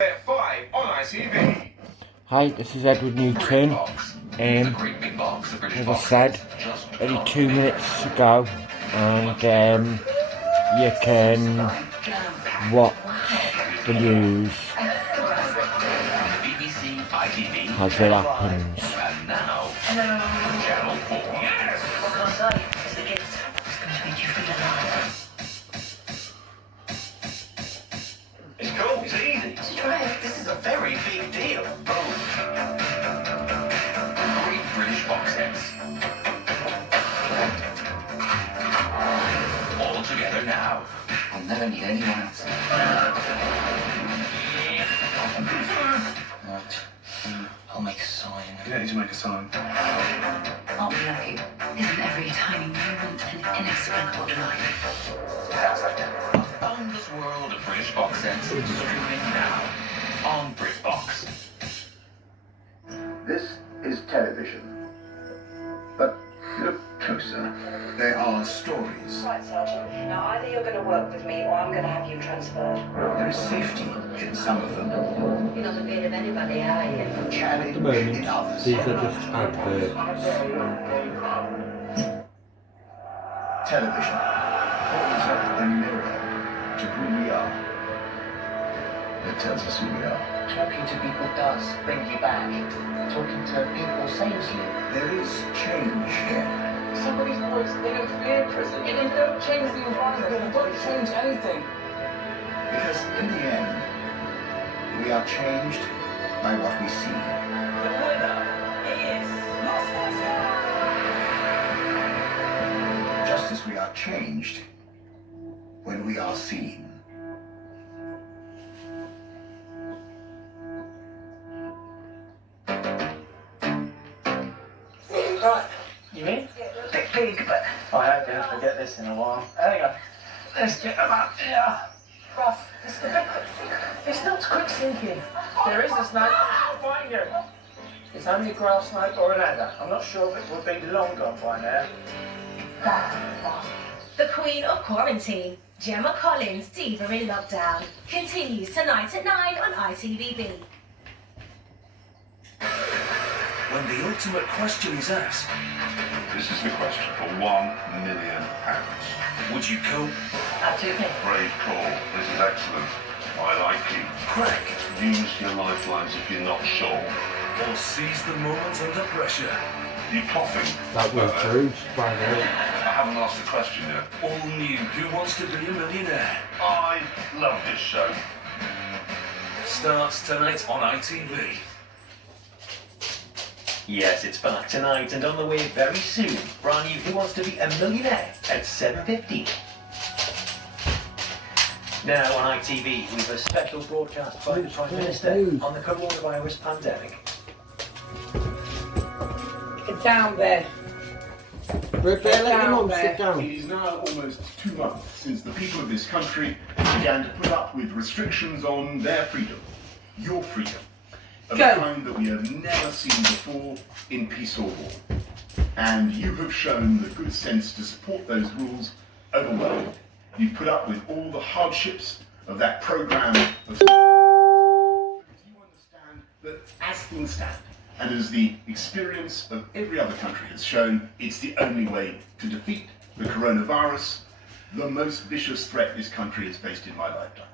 At 5 on ITV. Hi, this is Edward Newton. As I said, only 2 minutes to go, and you can watch the news as it happens. And now, Channel 4. Yes! What can I say? It's the gift. It's going to make you feel alive. It's cool, it's easy. To try it. This is a very big deal. Great British box sets. All together now. I'll never need anyone else. Right. I'll make a sign. You don't need to make a sign. Aren't we lucky? Isn't every tiny moment an inexplicable delight? A boundless world of British box sets streaming now on BritBox. This is television. But look closer. There are stories. Right, Sergeant. Now, either you're going to work with me or I'm going to have you transferred. There is safety in some of them. You're not afraid of anybody, are you? Challenge At the in moment, others. these are just adverts. Television holds up a mirror to who we are. It tells us who we are. Talking to people does bring you back. Talking to people saves you. There is change here. Somebody's voice, they don't fear prison. If you don't change the environment, you don't change anything. Because in the end, we are changed by what we see. The winner is Just as we are changed when we are seen. Right, you in? Yeah, a bit big, but I hope you don't forget this in a while. There you go. Let's get them up here. Rough. It's a bit it's not quick sinking. There is a snake. I'll find you. It's only a grass snake or an adder. I'm not sure if it will be long gone by now. The Queen of Quarantine, Gemma Collins' Diva in Lockdown, continues tonight at 9 on ITVB. When the ultimate question is asked, This is the question for £1 million. would you cope, absolutely. Brave call. This is excellent. I like you. crack, Use your lifelines if you're not sure. or seize the moment under pressure? You coughing? That will prove by now. I haven't asked the question yet. All new Who Wants to Be a Millionaire I love this show. starts tonight on ITV. Yes, it's back tonight and on the way very soon. Brand new Who Wants to Be a Millionaire at 7:50. Now on ITV with a special broadcast by the Prime Minister on the coronavirus pandemic. Get down there. Let your mum there. sit down. It is now almost 2 months since the people of this country began to put up with restrictions on their freedom, your freedom, of Go. a kind that we have never seen before in peace or war. And you have shown the good sense to support those rules overwhelmingly. You've put up with all the hardships of that programme of... Because you understand that as things stand, and as the experience of every other country has shown, it's the only way to defeat the coronavirus, the most vicious threat this country has faced in my lifetime.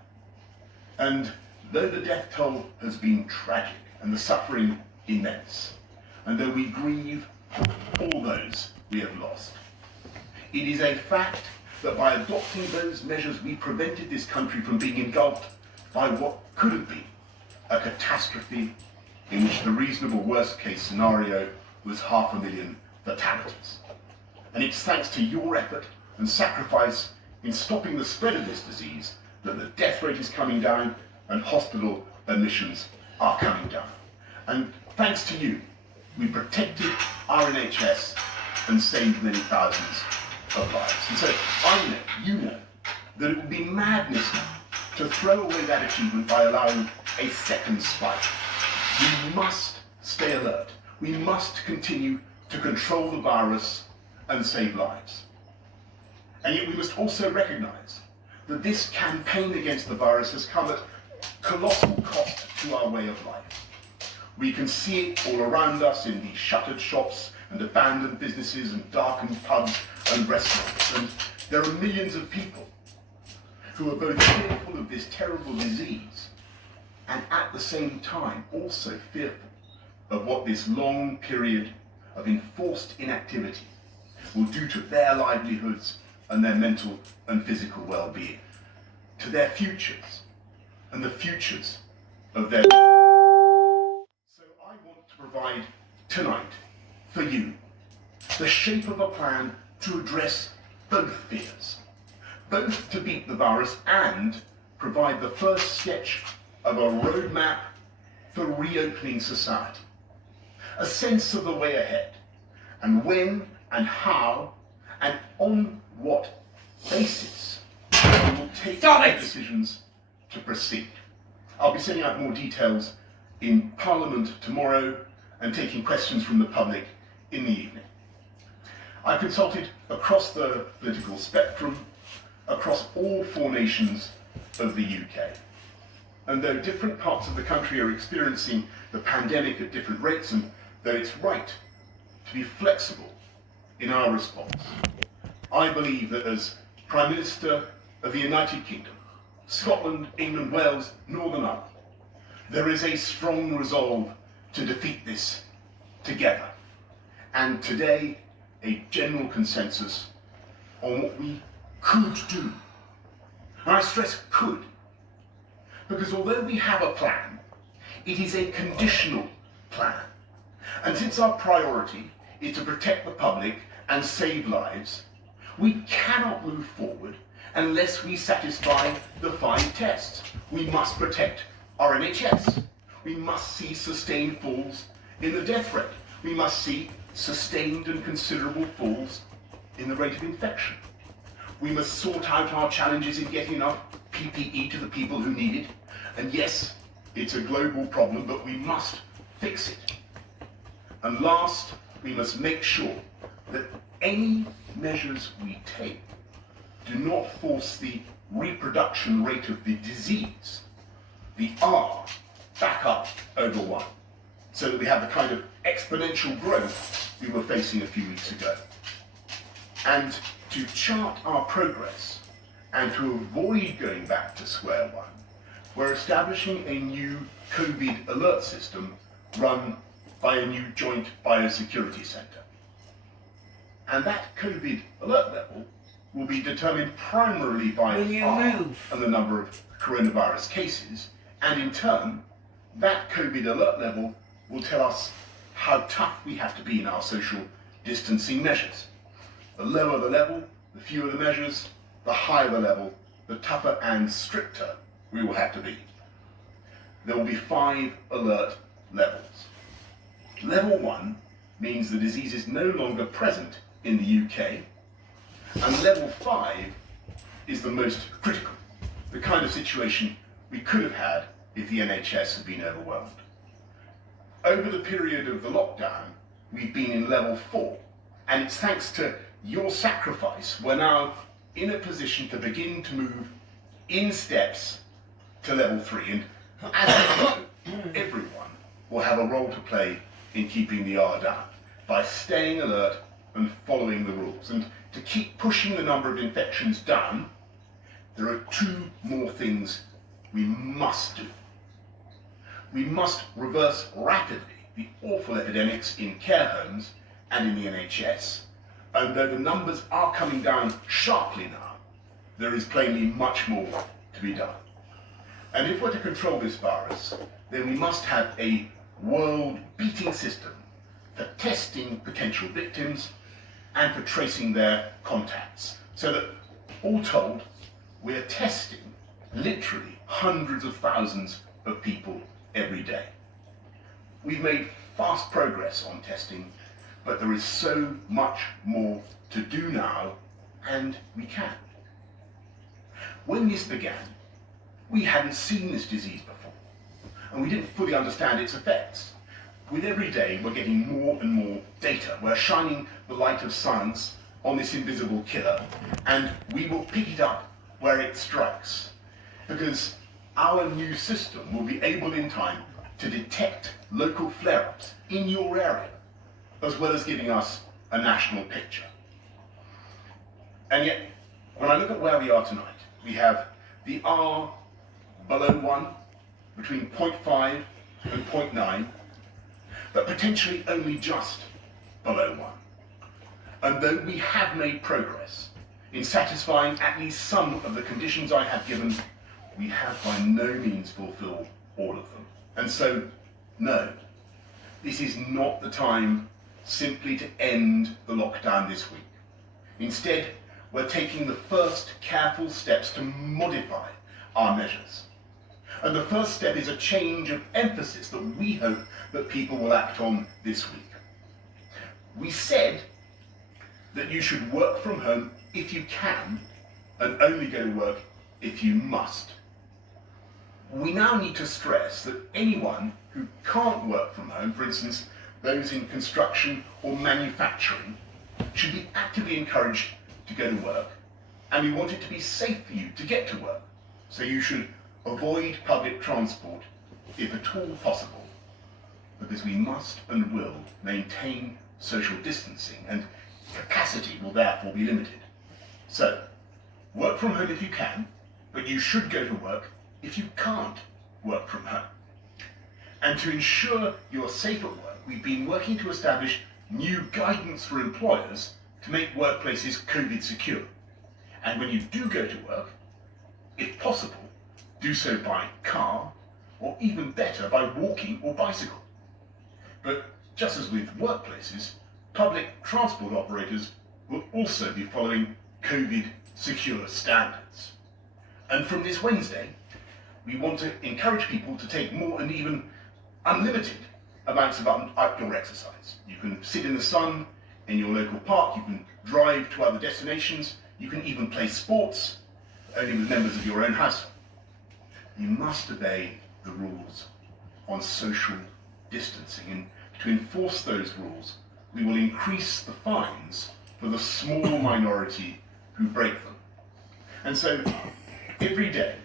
And though the death toll has been tragic and the suffering immense, and though we grieve all those we have lost, it is a fact that by adopting those measures we prevented this country from being engulfed by what could have been a catastrophe in which the reasonable worst case scenario was 500,000 fatalities. And it's thanks to your effort and sacrifice in stopping the spread of this disease that the death rate is coming down and hospital admissions are coming down. And thanks to you, we protected our NHS and saved many thousands of lives. And so I know, you know, that it would be madness now to throw away that achievement by allowing a second spike. We must stay alert. We must continue to control the virus and save lives. And yet we must also recognise that this campaign against the virus has come at colossal cost to our way of life. We can see it all around us in these shuttered shops and abandoned businesses and darkened pubs and restaurants. And there are millions of people who are both fearful of this terrible disease and at the same time also fearful of what this long period of enforced inactivity will do to their livelihoods and their mental and physical well-being, to their futures and the futures of their... So I want to provide tonight for you the shape of a plan to address both fears, both to beat the virus and provide the first sketch of a roadmap for reopening society, a sense of the way ahead, and when and how and on what basis we will take decisions to proceed. I'll be sending out more details in Parliament tomorrow and taking questions from the public in the evening. I consulted across the political spectrum, across all 4 nations of the UK. And though different parts of the country are experiencing the pandemic at different rates, and though it's right to be flexible in our response, I believe that as Prime Minister of the United Kingdom, Scotland, England, Wales, Northern Ireland, there is a strong resolve to defeat this together. And today, a general consensus on what we could do. And I stress could, because although we have a plan, it is a conditional plan. And since our priority is to protect the public and save lives, we cannot move forward unless we satisfy the 5 tests. We must protect our NHS. We must see sustained falls in the death rate. We must see sustained and considerable falls in the rate of infection. We must sort out our challenges in getting enough PPE to the people who need it. And yes, it's a global problem, but we must fix it. And last, we must make sure that any measures we take do not force the reproduction rate of the disease, the R, back up over 1, so that we have the kind of exponential growth we were facing a few weeks ago. And to chart our progress and to avoid going back to square one, we're establishing a new COVID alert system run by a new joint biosecurity centre. And that COVID alert level will be determined primarily by R and the number of coronavirus cases, and in turn, that COVID alert level will tell us how tough we have to be in our social distancing measures. The lower the level, the fewer the measures, the higher the level, the tougher and stricter we will have to be. There will be 5 alert levels. Level 1 means the disease is no longer present in the UK, and level 5 is the most critical, the kind of situation we could have had if the NHS had been overwhelmed. Over the period of the lockdown, we've been in level 4, and it's thanks to your sacrifice we're now in a position to begin to move in steps to level 3. And as you know, everyone will have a role to play in keeping the R down by staying alert and following the rules. And to keep pushing the number of infections down, there are 2 more things we must do. We must reverse rapidly the awful epidemics in care homes and in the NHS. And though the numbers are coming down sharply now, there is plainly much more to be done. And if we're to control this virus, then we must have a world-beating system for testing potential victims and for tracing their contacts. So that, all told, we're testing literally hundreds of thousands of people every day. We've made fast progress on testing, but there is so much more to do now, and we can. When this began, we hadn't seen this disease before, and we didn't fully understand its effects. With every day, we're getting more and more data. We're shining the light of science on this invisible killer, and we will pick it up where it strikes. Because our new system will be able in time to detect local flare-ups in your area, as well as giving us a national picture. And yet, when I look at where we are tonight, we have the R below 1, between 0.5 and 0.9, but potentially only just below 1. And though we have made progress in satisfying at least some of the conditions I have given, we have by no means fulfilled all of them. And so, no, this is not the time simply to end the lockdown this week. Instead, we're taking the first careful steps to modify our measures. And the first step is a change of emphasis that we hope that people will act on this week. We said that you should work from home if you can, and only go to work if you must. We now need to stress that anyone who can't work from home, for instance, those in construction or manufacturing, should be actively encouraged to go to work, and we want it to be safe for you to get to work. So you should avoid public transport if at all possible, because we must and will maintain social distancing, and capacity will therefore be limited. So, work from home if you can, but you should go to work if you can't work from home. And to ensure you're safe at work, we've been working to establish new guidance for employers to make workplaces COVID secure. And when you do go to work, if possible, do so by car, or even better, by walking or bicycle. But just as with workplaces, public transport operators will also be following COVID secure standards. And from this Wednesday, we want to encourage people to take more and even unlimited amounts of outdoor exercise. You can sit in the sun in your local park, you can drive to other destinations, you can even play sports, only with members of your own household. You must obey the rules on social distancing, and to enforce those rules, we will increase the fines for the small minority who break them. And so, every day,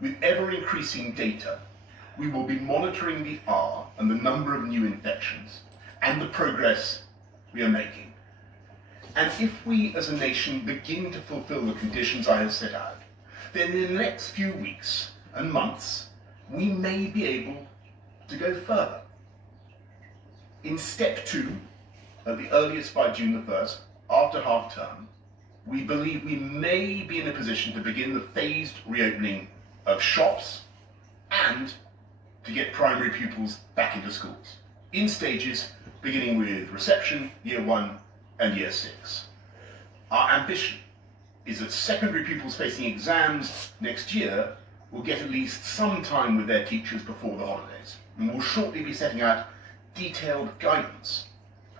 with ever-increasing data, we will be monitoring the R and the number of new infections and the progress we are making. And if we as a nation begin to fulfill the conditions I have set out, then in the next few weeks and months, we may be able to go further. In step 2, at the earliest by June the 1st, after half term, we believe we may be in a position to begin the phased reopening of shops and to get primary pupils back into schools, in stages beginning with reception, year 1 and year 6. Our ambition is that secondary pupils facing exams next year will get at least some time with their teachers before the holidays, and we'll shortly be setting out detailed guidance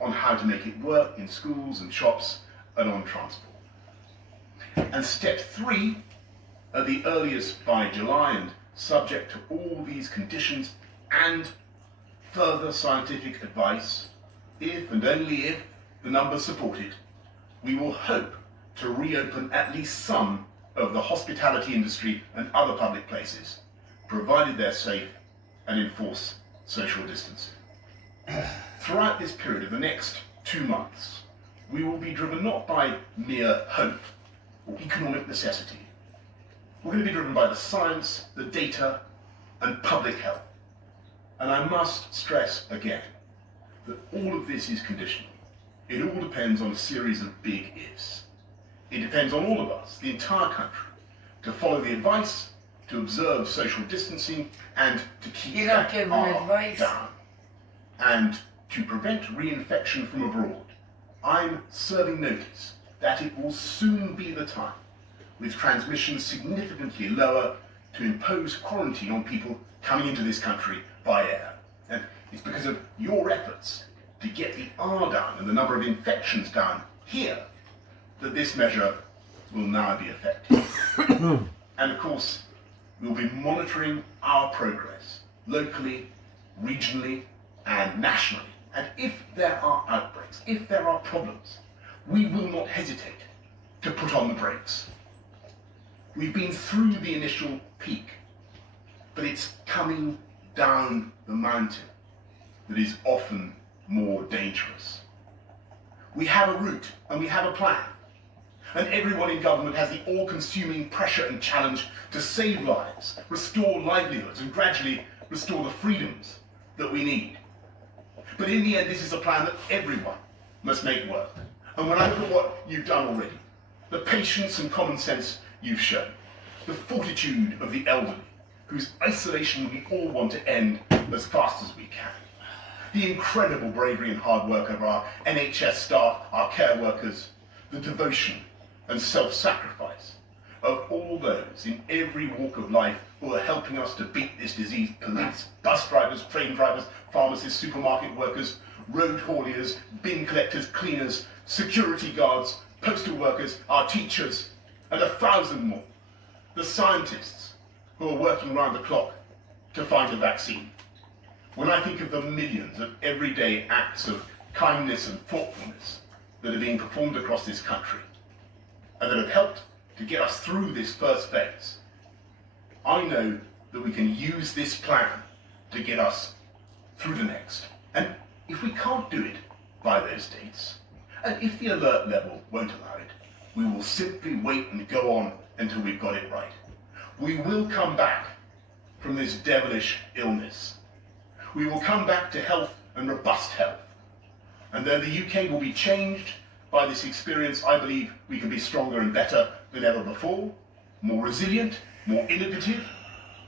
on how to make it work in schools and shops and on transport. And step 3, at the earliest by July, and subject to all these conditions and further scientific advice, if and only if the numbers support it, we will hope to reopen at least some of the hospitality industry and other public places, provided they're safe and enforce social distancing. Throughout this period of the next 2 months, we will be driven not by mere hope or economic necessity. We're going to be driven by the science, the data, and public health. And I must stress again that all of this is conditional. It all depends on a series of big ifs. It depends on all of us, the entire country, to follow the advice, to observe social distancing, and to keep that R down, and to prevent reinfection from abroad. I'm serving notice that it will soon be the time, with transmission significantly lower, to impose quarantine on people coming into this country by air. And it's because of your efforts to get the R down and the number of infections down here that this measure will now be effective. And of course, we'll be monitoring our progress locally, regionally, and nationally. And if there are outbreaks, if there are problems, we will not hesitate to put on the brakes. We've been through the initial peak, but it's coming down the mountain that is often more dangerous. We have a route and we have a plan. And everyone in government has the all-consuming pressure and challenge to save lives, restore livelihoods, and gradually restore the freedoms that we need. But in the end, this is a plan that everyone must make work. And when I look at what you've done already, the patience and common sense you've shown, the fortitude of the elderly, whose isolation we all want to end as fast as we can, the incredible bravery and hard work of our NHS staff, our care workers, the devotion and self-sacrifice of all those in every walk of life who are helping us to beat this disease: police, bus drivers, train drivers, pharmacists, supermarket workers, road hauliers, bin collectors, cleaners, security guards, postal workers, our teachers, and 1,000 more, the scientists who are working round the clock to find a vaccine. When I think of the millions of everyday acts of kindness and thoughtfulness that are being performed across this country, and that have helped to get us through this first phase, I know that we can use this plan to get us through the next. And if we can't do it by those dates, and if the alert level won't allow it, we will simply wait and go on until we've got it right. We will come back from this devilish illness. We will come back to health and robust health. And though the UK will be changed by this experience, I believe we can be stronger and better than ever before, more resilient, more innovative,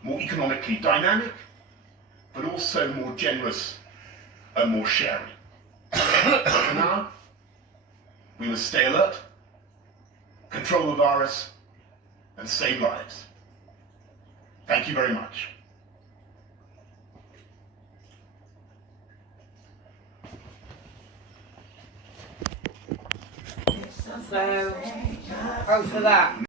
more economically dynamic, but also more generous and more sharing. For now, we must stay alert, control the virus, and save lives. Thank you very much. So, thanks for that.